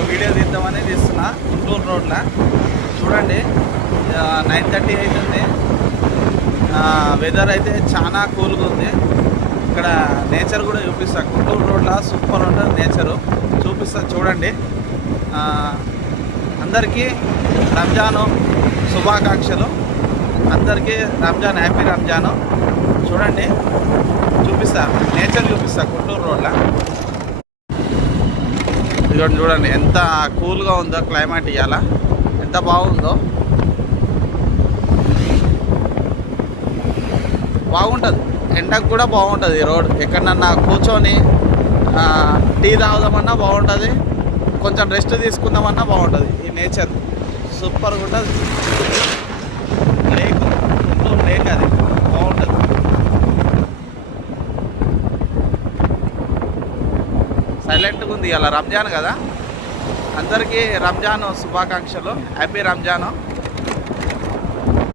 ఒక వీడియో తీద్దామని తీస్తున్నా. గుంటూరు రోడ్ల చూడండి, 9:30 అవుతుంది. వెదర్ అయితే చాలా కూల్గా ఉంది. ఇక్కడ నేచర్ కూడా చూపిస్తా. గుంటూరు రోడ్ల సూపర్ ఉంటుంది నేచరు, చూపిస్తా చూడండి. అందరికీ రంజాను శుభాకాంక్షలు. అందరికీ రంజాన్, హ్యాపీ రంజాను. చూడండి, చూపిస్తా నేచర్ చూపిస్తా గుంటూరు రోడ్ల. ఇదిగోండి చూడండి ఎంత కూల్గా ఉందో క్లైమేట్, ఇవాళ ఎంత బాగుందో. బాగుంటుంది, ఎండకు కూడా బాగుంటుంది ఈ రోడ్. ఎక్కడన్నా కూర్చొని టీ తాగుదామన్నా బాగుంటుంది, కొంచెం రెస్ట్ తీసుకుందామన్నా బాగుంటుంది. ఈ నేచర్ సూపర్గా ఉంటుంది. లేక్, గుంటూరు లేక్, అది బాగుంటుంది. సైలెంట్గా ఉంది. ఇలా రంజాన్ కదా, అందరికీ రంజాన్ శుభాకాంక్షలు, హ్యాపీ రంజాను.